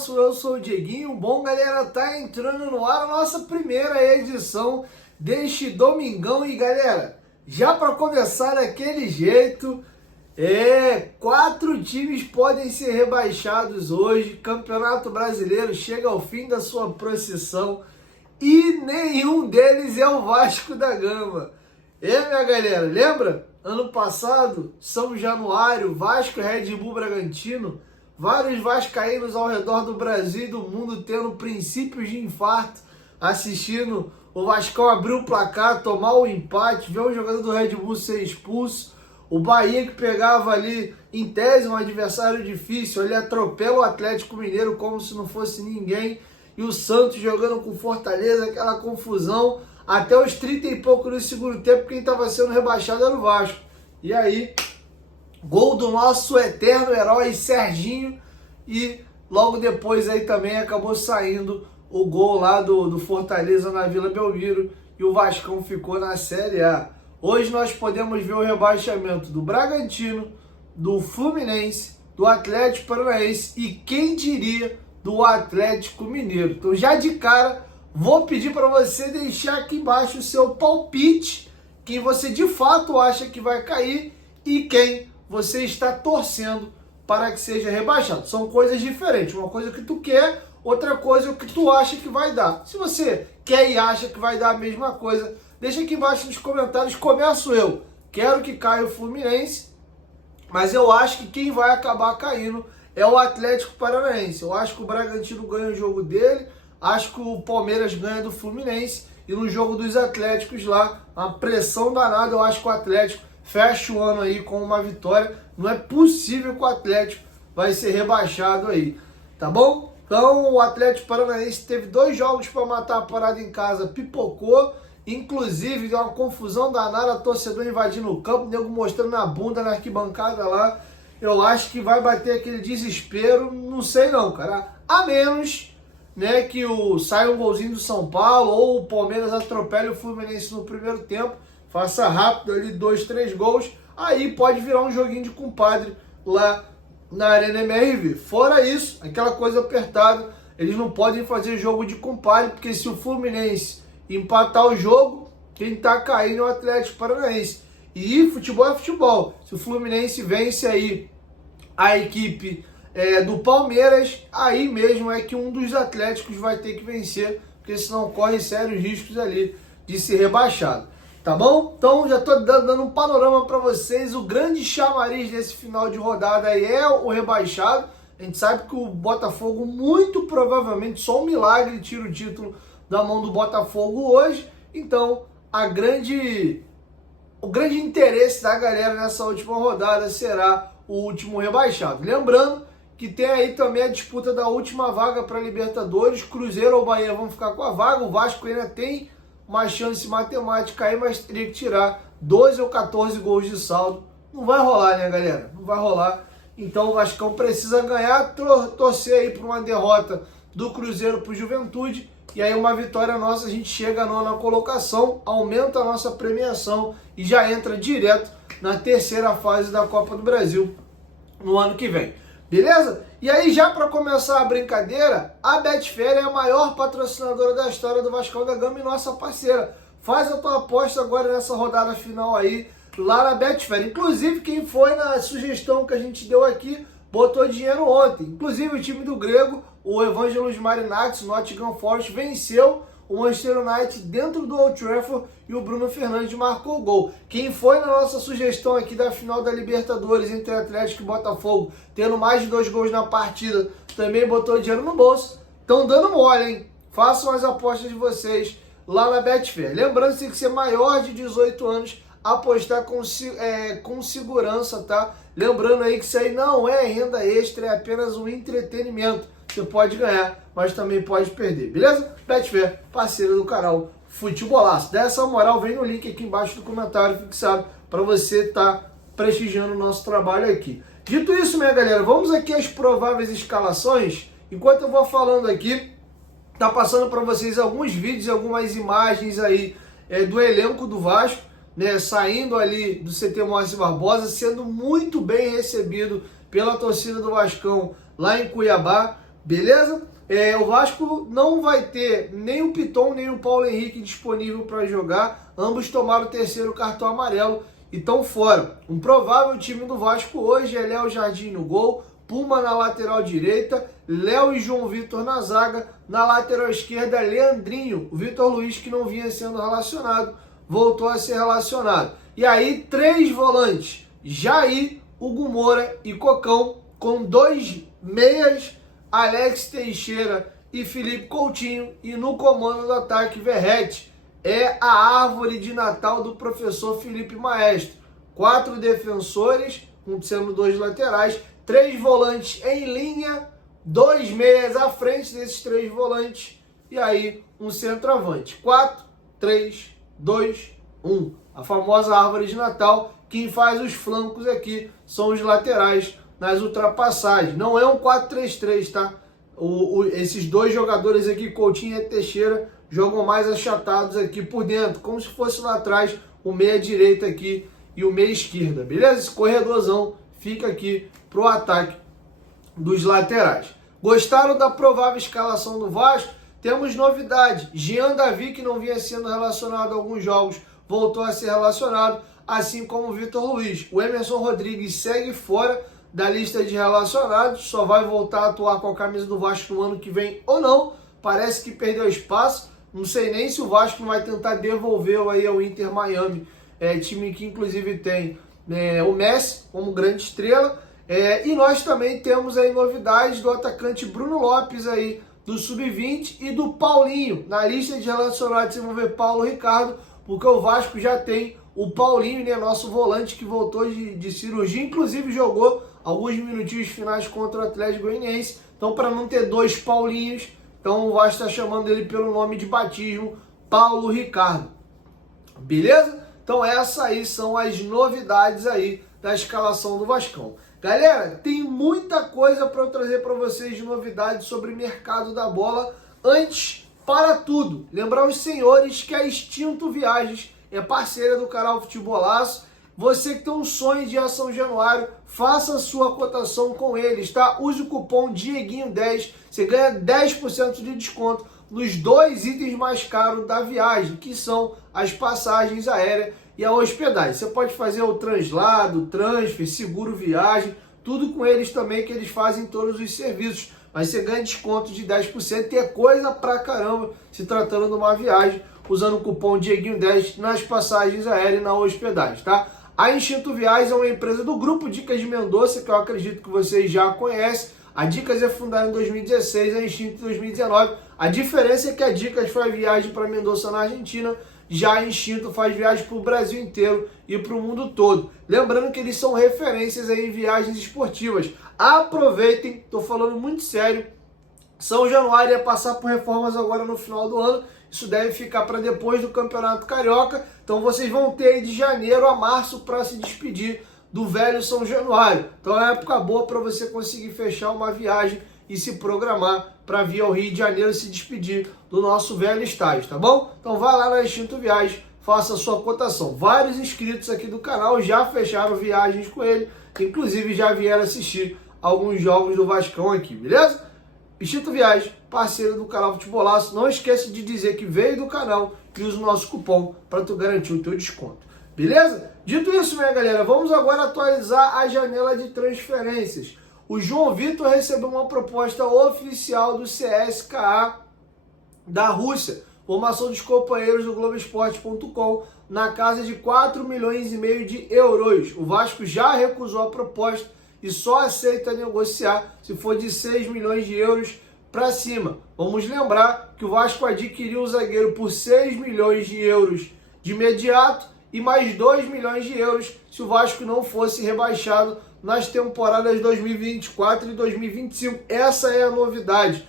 Golaço, eu sou o Dieguinho. Bom, galera, tá entrando no ar a nossa primeira edição deste domingão. E, galera, já para começar daquele jeito, 4 times podem ser rebaixados hoje. Campeonato Brasileiro chega ao fim da sua procissão e nenhum deles é o Vasco da Gama. Minha galera, lembra? Ano passado, São Januário, Vasco e Red Bull Bragantino, vários vascaínos ao redor do Brasil e do mundo tendo princípios de infarto, assistindo o Vascão abrir o placar, tomar o empate, ver um jogador do Red Bull ser expulso, o Bahia que pegava ali, em tese, um adversário difícil, ele atropela o Atlético Mineiro como se não fosse ninguém, e o Santos jogando com Fortaleza, aquela confusão. Até os 30 e pouco do segundo tempo, quem estava sendo rebaixado era o Vasco. E aí, gol do nosso eterno herói Serginho. E logo depois aí também acabou saindo o gol lá do Fortaleza na Vila Belmiro. E o Vascão ficou na Série A. Hoje nós podemos ver o rebaixamento do Bragantino, do Fluminense, do Atlético Paranaense e quem diria do Atlético Mineiro. Então já de cara, vou pedir para você deixar aqui embaixo o seu palpite, quem você de fato acha que vai cair e quem você está torcendo para que seja rebaixado. São coisas diferentes, uma coisa que tu quer, outra coisa que tu acha que vai dar. Se você quer e acha que vai dar a mesma coisa, deixa aqui embaixo nos comentários. Começo eu, quero que caia o Fluminense, mas eu acho que quem vai acabar caindo é o Atlético Paranaense. Eu acho que o Bragantino ganha o jogo dele, acho que o Palmeiras ganha do Fluminense e no jogo dos Atléticos lá, uma pressão danada, eu acho que o Atlético fecha o ano aí com uma vitória. Não é possível que o Atlético vai ser rebaixado aí, tá bom? Então o Atlético Paranaense teve 2 jogos para matar a parada em casa, pipocou, inclusive deu uma confusão danada, torcedor invadindo o campo, nego mostrando a bunda na arquibancada lá. Eu acho que vai bater aquele desespero, não sei não, cara, a menos, né, que saia um golzinho do São Paulo ou o Palmeiras atropele o Fluminense no primeiro tempo, faça rápido ali 2, 3 gols, aí pode virar um joguinho de compadre lá na Arena MRV. Fora isso, aquela coisa apertada, eles não podem fazer jogo de compadre, porque se o Fluminense empatar o jogo, quem tá caindo é o Atlético Paranaense. E futebol é futebol. Se o Fluminense vence aí a equipe do Palmeiras, aí mesmo é que um dos Atléticos vai ter que vencer, porque senão corre sérios riscos ali de ser rebaixado. Tá bom? Então já tô dando um panorama para vocês. O grande chamariz desse final de rodada aí é o rebaixado. A gente sabe que o Botafogo muito provavelmente, só um milagre, tira o título da mão do Botafogo hoje. Então o grande interesse da galera nessa última rodada será o último rebaixado. Lembrando que tem aí também a disputa da última vaga para Libertadores. Cruzeiro ou Bahia vão ficar com a vaga. O Vasco ainda tem uma chance matemática aí, mas teria que tirar 12 ou 14 gols de saldo. Não vai rolar, né, galera? Não vai rolar. Então o Vascão precisa ganhar, torcer aí por uma derrota do Cruzeiro para o Juventude. E aí uma vitória nossa, a gente chega à 9ª colocação, aumenta a nossa premiação e já entra direto na 3ª fase da Copa do Brasil no ano que vem. Beleza? E aí já para começar a brincadeira, a Betfair é a maior patrocinadora da história do Vascão da Gama e nossa parceira. Faz a tua aposta agora nessa rodada final aí, lá na Betfair. Inclusive quem foi na sugestão que a gente deu aqui, botou dinheiro ontem. Inclusive o time do Grego, o Evangelos Marinakis, o Nottingham Forest, venceu o Manchester United dentro do Old Trafford e o Bruno Fernandes marcou o gol. Quem foi na nossa sugestão aqui da final da Libertadores entre Atlético e Botafogo, tendo mais de 2 gols na partida, também botou dinheiro no bolso. Estão dando mole, hein? Façam as apostas de vocês lá na Betfair. Lembrando que tem que ser maior de 18 anos, apostar com segurança, tá? Lembrando aí que isso aí não é renda extra, é apenas um entretenimento. Você pode ganhar, mas também pode perder, beleza? Betfair, parceira do canal Futebolaço. Dá essa moral, vem no link aqui embaixo do comentário fixado para você estar prestigiando o nosso trabalho aqui. Dito isso, minha galera, vamos aqui às prováveis escalações. Enquanto eu vou falando aqui, tá passando para vocês alguns vídeos, algumas imagens aí do elenco do Vasco, né, saindo ali do CT Moacir Barbosa, sendo muito bem recebido pela torcida do Vascão lá em Cuiabá. beleza? O Vasco não vai ter nem o Piton, nem o Paulo Henrique disponível para jogar. Ambos tomaram o terceiro cartão amarelo e estão fora. Um provável time do Vasco hoje é Léo Jardim no gol, Puma na lateral direita, Léo e João Vitor na zaga, na lateral esquerda Leandrinho, o Vitor Luiz que não vinha sendo relacionado, voltou a ser relacionado. E aí 3 volantes, Jair, Hugo Moura e Cocão, com 2 meias, Alex Teixeira e Felipe Coutinho, e no comando do ataque Verratti. É a árvore de Natal do professor Felipe Maestro. 4 defensores, sendo 2 laterais, 3 volantes em linha, 2 meias à frente desses 3 volantes, e aí um centroavante. 4, 3, 2, 1. A famosa árvore de Natal. Quem faz os flancos aqui são os laterais nas ultrapassagens. Não é um 4-3-3, tá? Esses 2 jogadores aqui, Coutinho e Teixeira, jogam mais achatados aqui por dentro, como se fosse lá atrás o meia direita aqui e o meia esquerda, beleza? Esse corredorzão fica aqui pro ataque dos laterais. Gostaram da provável escalação do Vasco? Temos novidade. Jean Davi, que não vinha sendo relacionado a alguns jogos, voltou a ser relacionado, assim como o Vitor Luiz. O Emerson Rodrigues segue fora da lista de relacionados, só vai voltar a atuar com a camisa do Vasco no ano que vem ou não. Parece que perdeu espaço. Não sei nem se o Vasco vai tentar devolvê-lo aí ao Inter Miami, time que inclusive tem o Messi como grande estrela. E nós também temos aí novidades do atacante Bruno Lopes aí, do Sub-20, e do Paulinho. Na lista de relacionados você vai ver Paulo Ricardo, porque o Vasco já tem o Paulinho, né, nosso volante que voltou de cirurgia, inclusive jogou alguns minutinhos finais contra o Atlético Goianiense. Então, para não ter 2 Paulinhos, então o Vasco está chamando ele pelo nome de batismo, Paulo Ricardo. Beleza? Então essas aí são as novidades aí da escalação do Vascão. Galera, tem muita coisa para eu trazer para vocês de novidades sobre o mercado da bola. Antes, para tudo, lembrar os senhores que a Extinto Viagens é parceira do canal Futebolaço. Você que tem um sonho de ir a São Januário, faça a sua cotação com eles, tá? Use o cupom Dieguinho10, você ganha 10% de desconto nos 2 itens mais caros da viagem, que são as passagens aéreas e a hospedagem. Você pode fazer o translado, transfer, seguro viagem, tudo com eles também, que eles fazem todos os serviços. Mas você ganha desconto de 10% e é coisa pra caramba se tratando de uma viagem, usando o cupom Dieguinho10 nas passagens aéreas e na hospedagem, tá? A Instinto Viagens é uma empresa do Grupo Dicas de Mendonça, que eu acredito que vocês já conhecem. A Dicas é fundada em 2016, a Instinto em 2019. A diferença é que a Dicas faz viagem para Mendonça, na Argentina, já a Instinto faz viagem para o Brasil inteiro e para o mundo todo. Lembrando que eles são referências aí em viagens esportivas. Aproveitem, estou falando muito sério. São Januário ia passar por reformas agora no final do ano. Isso deve ficar para depois do Campeonato Carioca. Então vocês vão ter aí de janeiro a março para se despedir do velho São Januário. Então é uma época boa para você conseguir fechar uma viagem e se programar para vir ao Rio de Janeiro e se despedir do nosso velho estádio, tá bom? Então vai lá na Extinto Viagens, faça a sua cotação. Vários inscritos aqui do canal já fecharam viagens com ele, inclusive já vieram assistir alguns jogos do Vascão aqui, beleza? Extinto Viagens, parceiro do canal Futebolaço. Não esqueça de dizer que veio do canal e usa o nosso cupom para tu garantir o teu desconto. Beleza? Dito isso, minha galera, vamos agora atualizar a janela de transferências. O João Vitor recebeu uma proposta oficial do CSKA da Rússia. Formação dos companheiros do Globoesporte.com na casa de 4,5 milhões de euros. O Vasco já recusou a proposta e só aceita negociar se for de 6 milhões de euros para cima. Vamos lembrar que o Vasco adquiriu o zagueiro por 6 milhões de euros de imediato e mais 2 milhões de euros se o Vasco não fosse rebaixado nas temporadas 2024 e 2025. Essa é a novidade.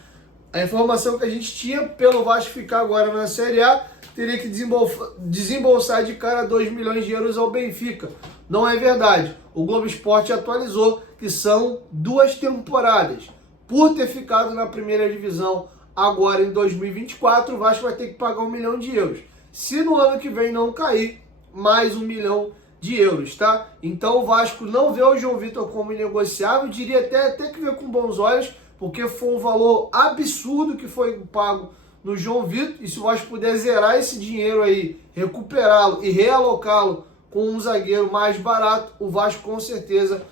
A informação que a gente tinha, pelo Vasco ficar agora na Série A, teria que desembolsar de cara 2 milhões de euros ao Benfica. Não é verdade. O Globo Esporte atualizou que são 2 temporadas. Por ter ficado na primeira divisão agora em 2024, o Vasco vai ter que pagar 1 milhão de euros. Se no ano que vem não cair, mais 1 milhão de euros, tá? Então o Vasco não vê o João Vitor como inegociável, diria até que vê com bons olhos, porque foi um valor absurdo que foi pago no João Vitor, e se o Vasco puder zerar esse dinheiro aí, recuperá-lo e realocá-lo com um zagueiro mais barato, o Vasco com certeza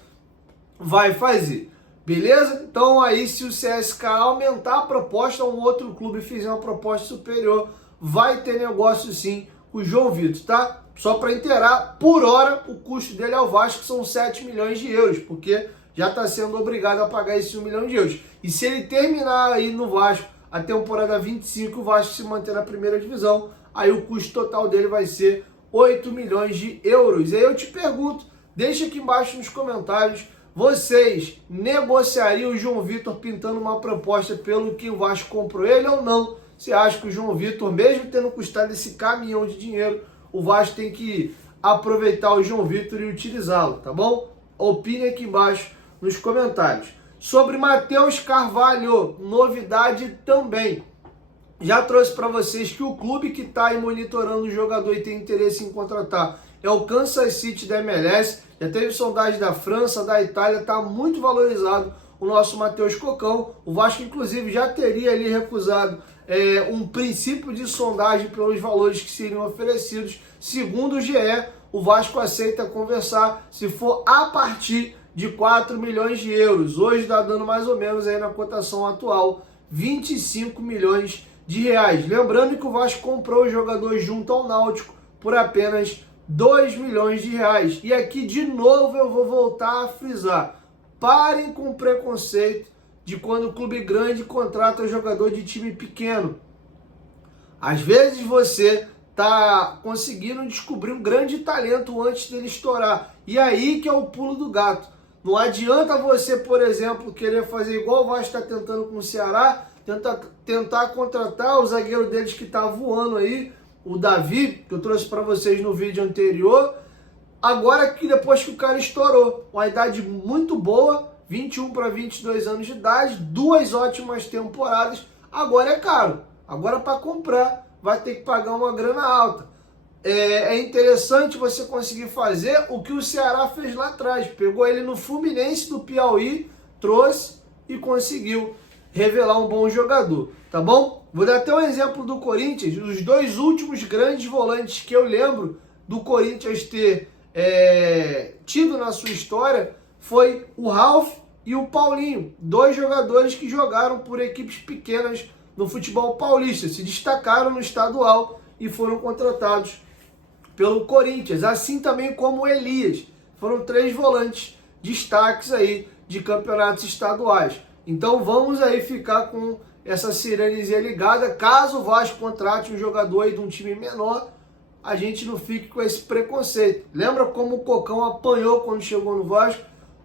vai fazer. Beleza? Então aí, se o CSK aumentar a proposta, um outro clube fizer uma proposta superior, vai ter negócio sim com o João Vitor, tá? Só para inteirar, por hora, o custo dele ao Vasco são 7 milhões de euros, porque já está sendo obrigado a pagar esse 1 milhão de euros. E se ele terminar aí no Vasco a temporada 25, o Vasco se manter na primeira divisão, aí o custo total dele vai ser 8 milhões de euros. E aí eu te pergunto, deixa aqui embaixo nos comentários, vocês negociariam o João Vitor pintando uma proposta pelo que o Vasco comprou ele ou não? Você acha que o João Vitor, mesmo tendo custado esse caminhão de dinheiro, o Vasco tem que aproveitar o João Vitor e utilizá-lo, tá bom? Opine aqui embaixo nos comentários. Sobre Matheus Carvalho, novidade também. Já trouxe para vocês que o clube que está aí monitorando o jogador e tem interesse em contratar é o Kansas City da MLS. Já teve sondagem da França, da Itália, está muito valorizado o nosso Matheus Cocão. O Vasco, inclusive, já teria ali recusado um princípio de sondagem pelos valores que seriam oferecidos. Segundo o GE, o Vasco aceita conversar se for a partir de 4 milhões de euros. Hoje está dando mais ou menos aí na cotação atual 25 milhões de reais. Lembrando que o Vasco comprou o jogador junto ao Náutico por apenas 2 milhões de reais. E aqui de novo eu vou voltar a frisar. Parem com o preconceito de quando o clube grande contrata um jogador de time pequeno. Às vezes você está conseguindo descobrir um grande talento antes dele estourar. E aí que é o pulo do gato. Não adianta você, por exemplo, querer fazer igual o Vasco está tentando com o Ceará, tentar contratar o zagueiro deles que está voando aí, o Davi, que eu trouxe para vocês no vídeo anterior. Agora que depois que o cara estourou, uma idade muito boa, 21 para 22 anos de idade, 2 ótimas temporadas, agora é caro. Agora para comprar vai ter que pagar uma grana alta. É interessante você conseguir fazer o que o Ceará fez lá atrás. Pegou ele no Fluminense do Piauí, trouxe e conseguiu revelar um bom jogador, tá bom? Vou dar até um exemplo do Corinthians. Os 2 últimos grandes volantes que eu lembro do Corinthians ter tido na sua história foi o Ralf e o Paulinho, 2 jogadores que jogaram por equipes pequenas no futebol paulista, se destacaram no estadual e foram contratados pelo Corinthians, assim também como o Elias. Foram 3 volantes destaques aí de campeonatos estaduais. Então vamos aí ficar com essa sirenezinha ligada. Caso o Vasco contrate um jogador aí de um time menor, a gente não fique com esse preconceito. Lembra como o Cocão apanhou quando chegou no Vasco?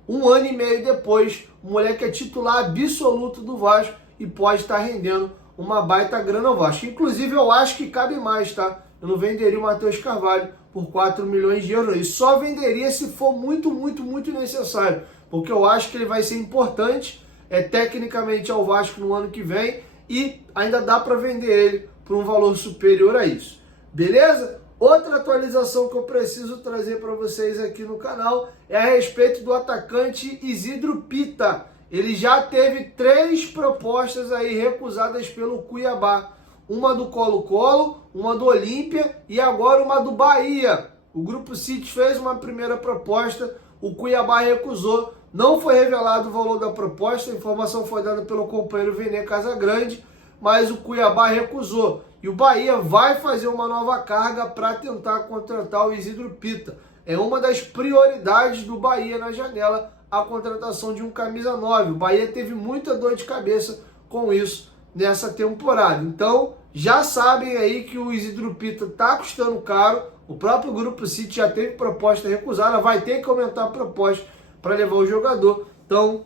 1 ano e meio depois, o moleque é titular absoluto do Vasco e pode estar rendendo uma baita grana ao Vasco. Inclusive eu acho que cabe mais, tá? Eu não venderia o Matheus Carvalho por 4 milhões de euros. E só venderia se for muito, muito, muito necessário. Porque eu acho que ele vai ser importante tecnicamente ao Vasco no ano que vem. E ainda dá para vender ele por um valor superior a isso. Beleza? Outra atualização que eu preciso trazer para vocês aqui no canal é a respeito do atacante Isidro Pita. Ele já teve 3 propostas aí recusadas pelo Cuiabá. Uma do Colo-Colo, uma do Olímpia e agora uma do Bahia. O Grupo City fez uma primeira proposta, o Cuiabá recusou. Não foi revelado o valor da proposta, a informação foi dada pelo companheiro Vene Casagrande, mas o Cuiabá recusou. E o Bahia vai fazer uma nova carga para tentar contratar o Isidro Pita. É uma das prioridades do Bahia na janela, a contratação de um camisa 9. O Bahia teve muita dor de cabeça com isso nessa temporada. Então, já sabem aí que o Isidro Pita está custando caro. O próprio Grupo City já teve proposta recusada, vai ter que aumentar a proposta para levar o jogador. Então,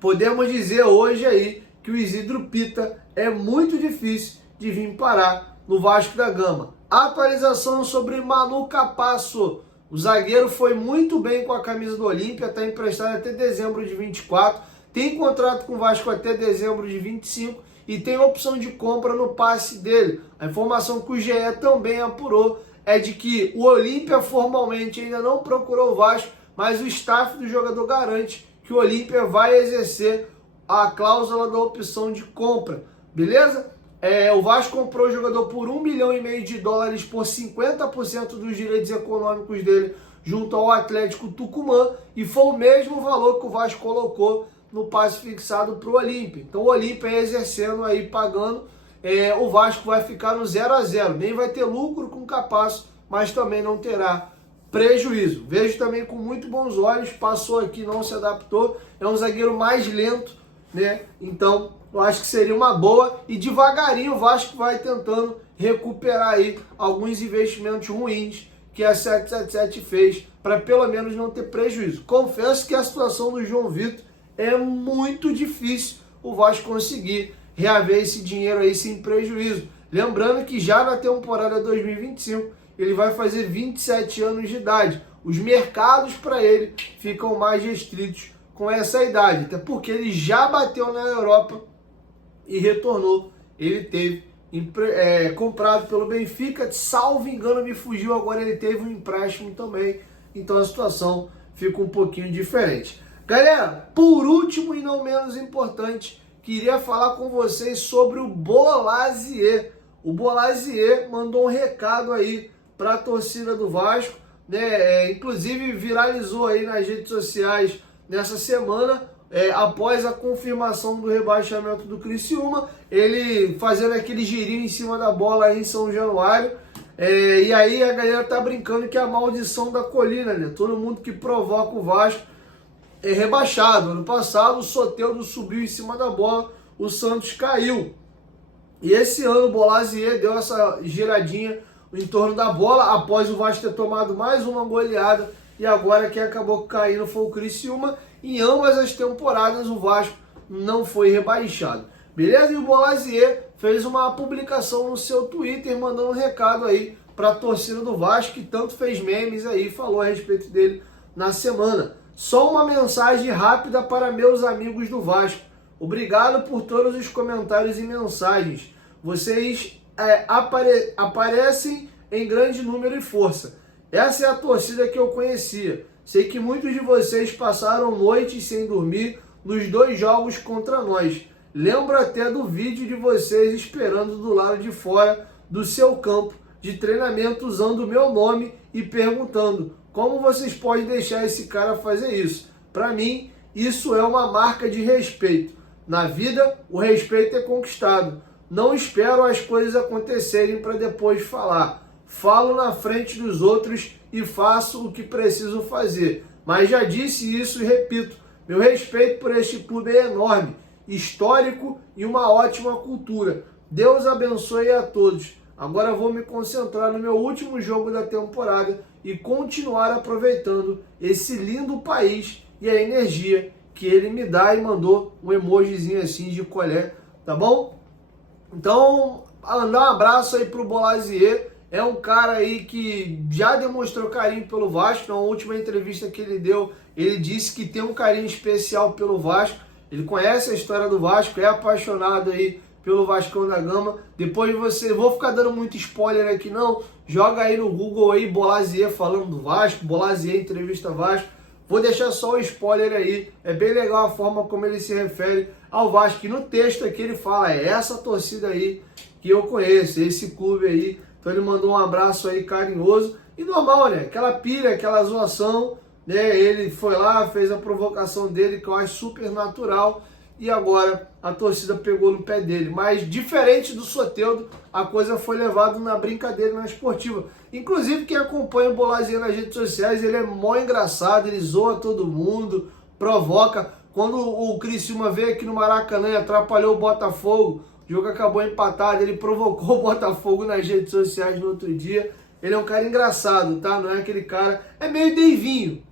podemos dizer hoje aí que o Isidro Pita é muito difícil de vir parar no Vasco da Gama. Atualização sobre Manu Capasso. O zagueiro foi muito bem com a camisa do Olímpia, está emprestado até dezembro de 24, tem contrato com o Vasco até dezembro de 25 e tem opção de compra no passe dele. A informação que o GE também apurou é de que o Olímpia formalmente ainda não procurou o Vasco, mas o staff do jogador garante que o Olímpia vai exercer a cláusula da opção de compra, beleza? O Vasco comprou o jogador por US$ 1,5 milhão por 50% dos direitos econômicos dele junto ao Atlético Tucumã, e foi o mesmo valor que o Vasco colocou no passe fixado para o Olímpia. Então o Olímpia exercendo aí, pagando, o Vasco vai ficar no 0-0, nem vai ter lucro com o Capasso, mas também não terá prejuízo. Vejo também com muito bons olhos, passou aqui, não se adaptou, é um zagueiro mais lento, né? Então eu acho que seria uma boa, e devagarinho o Vasco vai tentando recuperar aí alguns investimentos ruins que a 777 fez, para pelo menos não ter prejuízo. Confesso que a situação do João Vitor é muito difícil o Vasco conseguir reaver esse dinheiro aí sem prejuízo. Lembrando que já na temporada 2025 ele vai fazer 27 anos de idade. Os mercados para ele ficam mais restritos com essa idade, até porque ele já bateu na Europa e retornou. Ele teve comprado pelo Benfica, salvo engano, me fugiu, agora ele teve um empréstimo também, então a situação fica um pouquinho diferente. Galera, por último e não menos importante, queria falar com vocês sobre o Bolasie. O Bolasie mandou um recado aí para a torcida do Vasco, né? Inclusive viralizou aí nas redes sociais nessa semana, após a confirmação do rebaixamento do Criciúma, ele fazendo aquele girinho em cima da bola aí em São Januário, e aí a galera tá brincando que é a maldição da colina, né? Todo mundo que provoca o Vasco é rebaixado. Ano passado o Soteldo subiu em cima da bola, o Santos caiu. E esse ano o Bolasie deu essa giradinha em torno da bola, após o Vasco ter tomado mais uma goleada, e agora quem acabou caindo foi o Criciúma. Em ambas as temporadas o Vasco não foi rebaixado, beleza? E o Bolasie fez uma publicação no seu Twitter mandando um recado aí para a torcida do Vasco, que tanto fez memes aí, falou a respeito dele na semana. Só uma mensagem rápida para meus amigos do Vasco. Obrigado por todos os comentários e mensagens. Vocês aparecem em grande número e força. Essa é a torcida que eu conhecia. Sei que muitos de vocês passaram noites sem dormir nos 2 jogos contra nós. Lembro até do vídeo de vocês esperando do lado de fora do seu campo de treinamento usando o meu nome e perguntando como vocês podem deixar esse cara fazer isso. Para mim, isso é uma marca de respeito. Na vida, o respeito é conquistado. Não espero as coisas acontecerem para depois falar. Falo na frente dos outros e faço o que preciso fazer. Mas já disse isso e repito, meu respeito por este clube é enorme, histórico e uma ótima cultura. Deus abençoe a todos. Agora vou me concentrar no meu último jogo da temporada e continuar aproveitando esse lindo país e a energia que ele me dá, e mandou um emojizinho assim de colher, tá bom? Então, mandar um abraço aí pro Bolasie. É um cara aí que já demonstrou carinho pelo Vasco. Na última entrevista que ele deu, ele disse que tem um carinho especial pelo Vasco. Ele conhece a história do Vasco, é apaixonado aí pelo Vascão da Gama. Depois vou ficar dando muito spoiler aqui não, joga aí no Google aí, Bolasie falando do Vasco, Bolasie entrevista Vasco. Vou deixar só o spoiler aí, é bem legal a forma como ele se refere ao Vasco. E no texto aqui ele fala, é essa torcida aí que eu conheço, esse clube aí. Então ele mandou um abraço aí carinhoso, e normal, né? Aquela pilha, aquela zoação, né? Ele foi lá, fez a provocação dele, que eu acho super natural, e agora a torcida pegou no pé dele. Mas diferente do Soteldo, a coisa foi levada na brincadeira, na esportiva. Inclusive quem acompanha o Bolasie nas redes sociais, ele é mó engraçado, ele zoa todo mundo, provoca. Quando o Criciúma veio aqui no Maracanã e atrapalhou o Botafogo, o jogo acabou empatado, ele provocou o Botafogo nas redes sociais no outro dia. Ele é um cara engraçado, tá? Não é aquele cara... É meio Deivinho,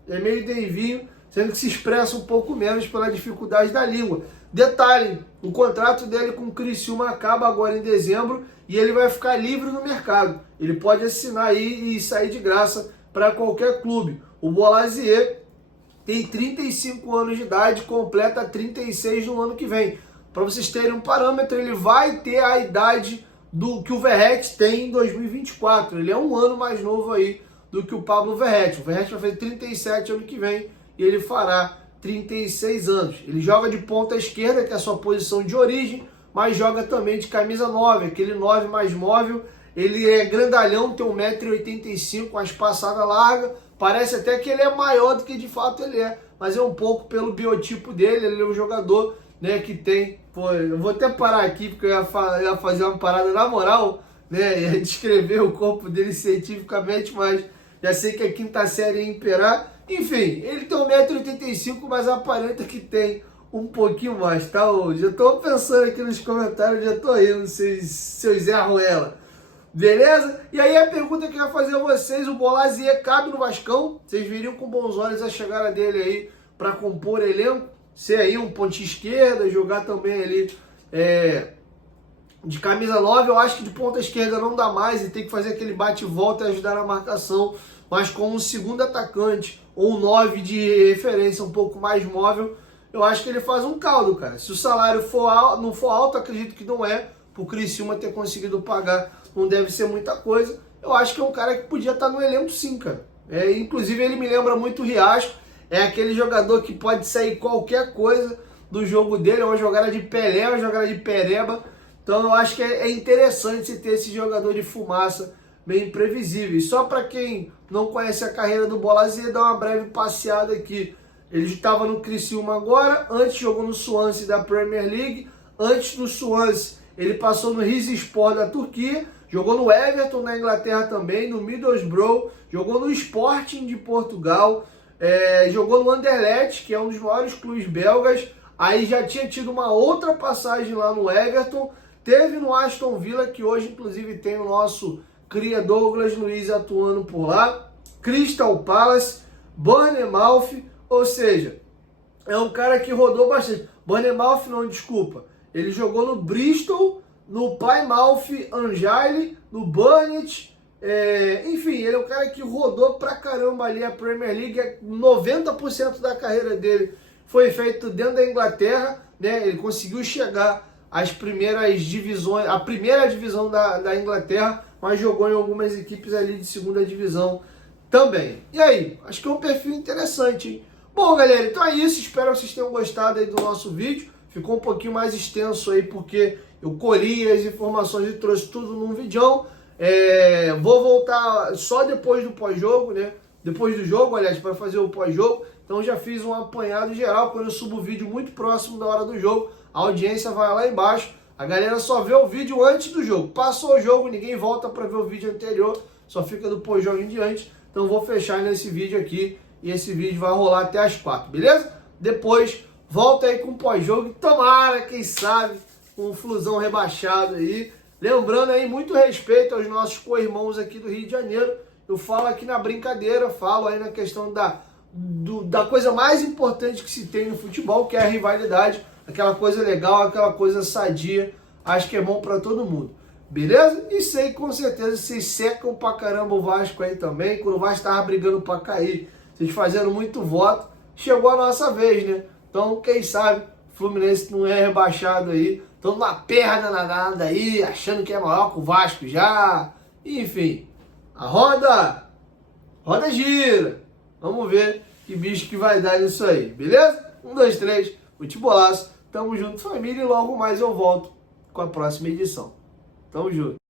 sendo que se expressa um pouco menos pela dificuldade da língua. Detalhe, o contrato dele com o Criciúma acaba agora em dezembro e ele vai ficar livre no mercado. Ele pode assinar aí e sair de graça para qualquer clube. O Bolasie tem 35 anos de idade, completa 36 no ano que vem. Para vocês terem um parâmetro, ele vai ter a idade do que o Verratti tem em 2024. Ele é um ano mais novo aí do que o Pablo Verratti. O Verratti vai fazer 37 ano que vem e ele fará 36 anos. Ele joga de ponta esquerda, que é a sua posição de origem, mas joga também de camisa 9, aquele 9 mais móvel. Ele é grandalhão, tem 1,85 m, com as passadas largas. Parece até que ele é maior do que de fato ele é, mas é um pouco pelo biotipo dele. Ele é um jogador, né, que tem... Pô, eu vou até parar aqui, porque eu ia fazer uma parada na moral, né, ia descrever o corpo dele cientificamente, mas já sei que a quinta série ia imperar. Enfim, ele tem 1,85 m, mas aparenta que tem um pouquinho mais, tá? Eu já tô pensando aqui nos comentários, já tô rindo, seus erram ela. Beleza? E aí a pergunta que eu ia fazer a vocês, o Bolasie cabe no Vascão? Vocês viriam com bons olhos a chegada dele aí para compor elenco? Ser aí um ponta esquerda, jogar também ali de camisa 9, eu acho que de ponta esquerda não dá mais e tem que fazer aquele bate-volta e ajudar na marcação, mas como um segundo atacante ou um 9 de referência um pouco mais móvel, eu acho que ele faz um caldo, cara. Se o salário não for alto, acredito que não é, pro Criciúma ter conseguido pagar, não deve ser muita coisa. Eu acho que é um cara que podia estar no elenco sim, cara. Inclusive ele me lembra muito o Riasco, é aquele jogador que pode sair qualquer coisa do jogo dele, é uma jogada de Pelé, é uma jogada de Pereba. Então eu acho que é interessante se ter esse jogador de fumaça meio imprevisível. E só para quem não conhece a carreira do Bolasie, dar uma breve passeada aqui. Ele estava no Criciúma agora, antes jogou no Swansea da Premier League, antes do Swansea ele passou no Rizespor da Turquia, jogou no Everton na Inglaterra também, no Middlesbrough, jogou no Sporting de Portugal, jogou no Anderlecht, que é um dos maiores clubes belgas, aí já tinha tido uma outra passagem lá no Everton, teve no Aston Villa, que hoje inclusive tem o nosso cria Douglas Luiz atuando por lá, Crystal Palace, Bournemouth, ou seja, é um cara que rodou bastante. Bournemouth não, desculpa. Ele jogou no Bristol, no Plymouth Argyle, no Burnett. Enfim, ele é um cara que rodou pra caramba ali a Premier League. 90% da carreira dele foi feito dentro da Inglaterra, né? Ele conseguiu chegar às primeiras divisões, a primeira divisão da Inglaterra, mas jogou em algumas equipes ali de segunda divisão também. E aí? Acho que é um perfil interessante, hein? Bom, galera, então é isso. Espero que vocês tenham gostado aí do nosso vídeo. Ficou um pouquinho mais extenso aí, porque eu colhi as informações e trouxe tudo num vídeo. Vou voltar só depois do pós-jogo, né? Depois do jogo, aliás, para fazer o pós-jogo. Então já fiz um apanhado geral. Quando eu subo o vídeo muito próximo da hora do jogo, a audiência vai lá embaixo. A galera só vê o vídeo antes do jogo. Passou o jogo, ninguém volta para ver o vídeo anterior. Só fica do pós-jogo em diante. Então vou fechar nesse vídeo aqui. E esse vídeo vai rolar até as 4, beleza? Depois, volta aí com o pós-jogo. Tomara, quem sabe, um Flusão rebaixado aí. Lembrando aí, muito respeito aos nossos co-irmãos aqui do Rio de Janeiro. Eu falo aqui na brincadeira, falo aí na questão da coisa mais importante que se tem no futebol, que é a rivalidade. Aquela coisa legal, aquela coisa sadia. Acho que é bom pra todo mundo. Beleza? E sei que com certeza vocês secam pra caramba o Vasco aí também. Quando o Vasco tava brigando pra cair, vocês fazendo muito voto, chegou a nossa vez, né? Então, quem sabe, o Fluminense não é rebaixado aí. Estão numa perna danada aí, achando que é maior que o Vasco já. Enfim, a roda gira. Vamos ver que bicho que vai dar nisso aí, beleza? 1, 2, 3, futebolaço. Tamo junto, família, e logo mais eu volto com a próxima edição. Tamo junto.